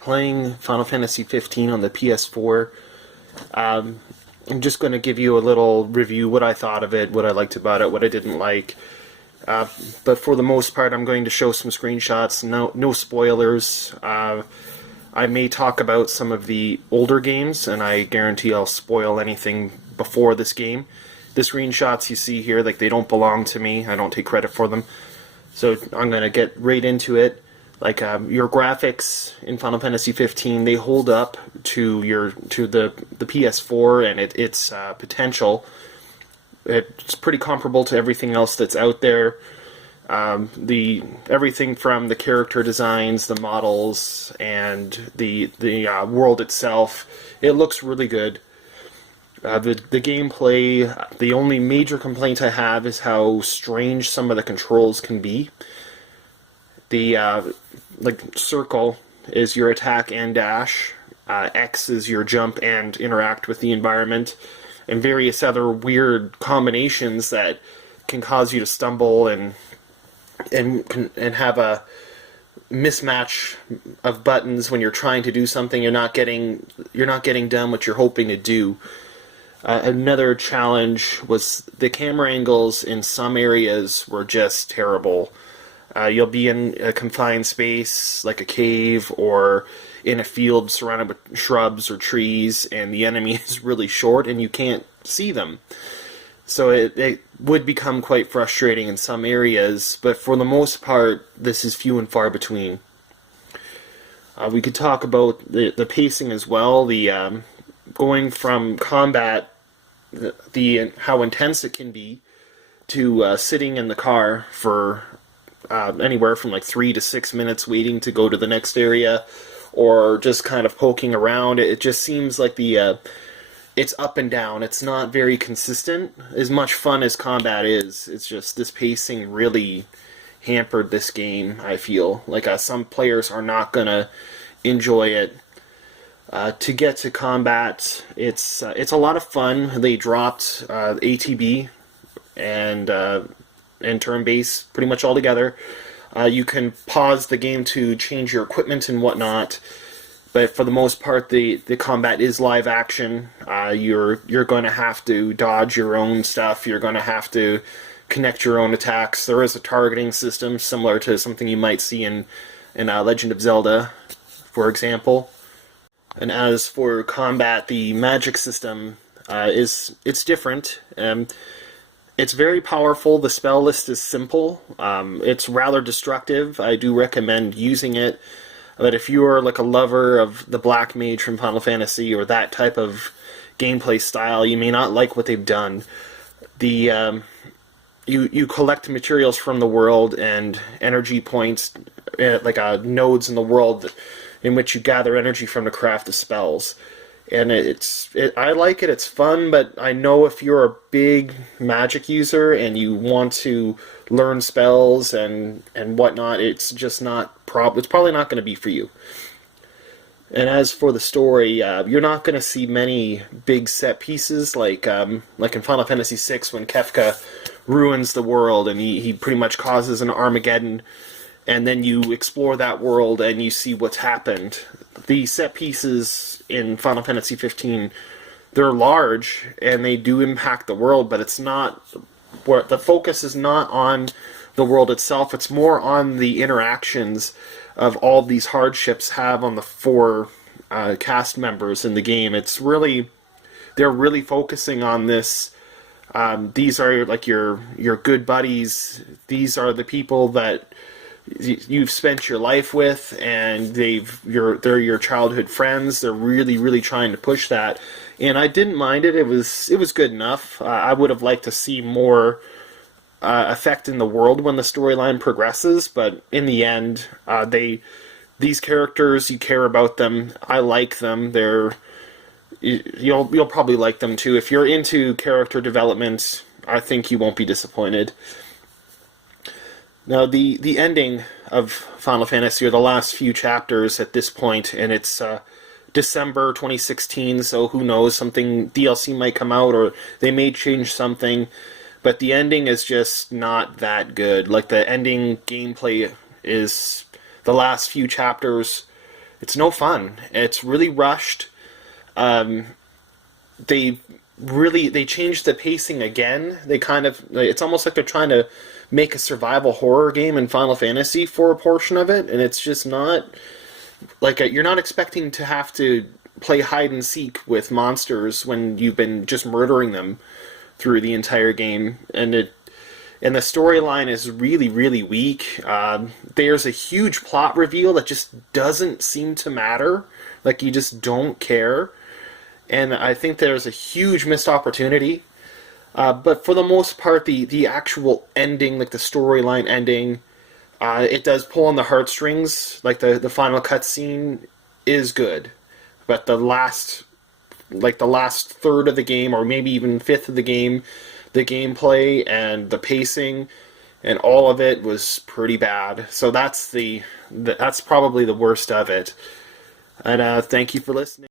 Playing Final Fantasy 15 on the PS4. I'm just going to give you a little review, what I thought of it, what I liked about it, what I didn't like. But for the most part, I'm going to show some screenshots, no spoilers. I may talk about some of the older games, and I guarantee I'll spoil anything before this game. The screenshots you see here, like, they don't belong to me. I don't take credit for them. So I'm going to get right into it. Like, your graphics in Final Fantasy 15, they hold up to the PS4 and its potential. It's pretty comparable to everything else that's out there. The everything from the character designs, the models, and the world itself, it looks really good. The gameplay, the only major complaint I have is how strange some of the controls can be. The like, circle is your attack and dash, X is your jump and interact with the environment, and various other weird combinations that can cause you to stumble and have a mismatch of buttons when you're trying to do something. You're not getting done what you're hoping to do. Another challenge was the camera angles in some areas were just terrible. You'll be in a confined space, like a cave, or in a field surrounded with shrubs or trees, and the enemy is really short and you can't see them. So it would become quite frustrating in some areas, but for the most part, this is few and far between. We could talk about the pacing as well, the going from combat, how intense it can be, to sitting in the car for anywhere from like 3 to 6 minutes waiting to go to the next area, or just kind of poking around. It just seems like it's up and down. It's not very consistent. As much fun as combat is, it's just this pacing really hampered this game, I feel. Like, some players are not going to enjoy it. To get to combat, it's a lot of fun. They dropped ATB and turn-based pretty much all together. You can pause the game to change your equipment and whatnot, but for the most part, the combat is live action. You're going to have to dodge your own stuff. You're going to have to connect your own attacks. There is a targeting system similar to something you might see in Legend of Zelda, for example. And as for combat, the magic system it's different. It's very powerful. The spell list is simple. It's rather destructive. I do recommend using it. But if you are like a lover of the Black Mage from Final Fantasy or that type of gameplay style, you may not like what they've done. You collect materials from the world and energy points, nodes in the world in which you gather energy from to craft the spells. And I like it, it's fun, but I know if you're a big magic user and you want to learn spells and whatnot, it's just not it's probably not going to be for you. And as for the story, you're not going to see many big set pieces like in Final Fantasy VI when Kefka ruins the world and he pretty much causes an Armageddon, and then you explore that world and you see what's happened. The set pieces in Final Fantasy 15, they're large and they do impact the world, but it's not where the focus is not on the world itself. It's more on the interactions of all these hardships have on the four cast members in the game. They're really focusing on this. These are like your good buddies. These are the people that you've spent your life with, and they're your childhood friends. They're really trying to push that, and I didn't mind it. It was good enough. I would have liked to see more effect in the world when the storyline progresses, but in the end, these characters, you care about them. I like them. You'll probably like them too. If you're into character development, I think you won't be disappointed. Now, the ending of Final Fantasy, or the last few chapters at this point, and it's December 2016, so who knows, something DLC might come out, or they may change something, but the ending is just not that good. Like, the ending gameplay is the last few chapters. it's no fun. It's really rushed. Um, they changed the pacing again. They kind of, it's almost like they're trying to make a survival horror game in Final Fantasy for a portion of it, and it's just not like you're not expecting to have to play hide and seek with monsters when you've been just murdering them through the entire game, and the storyline is really, really weak. There's a huge plot reveal that just doesn't seem to matter. Like, you just don't care. And I think there's a huge missed opportunity. But for the most part, the actual ending, like the storyline ending, it does pull on the heartstrings. Like, the final cutscene is good. But the last third of the game, or maybe even fifth of the game, the gameplay and the pacing and all of it was pretty bad. So that's probably the worst of it. And thank you for listening.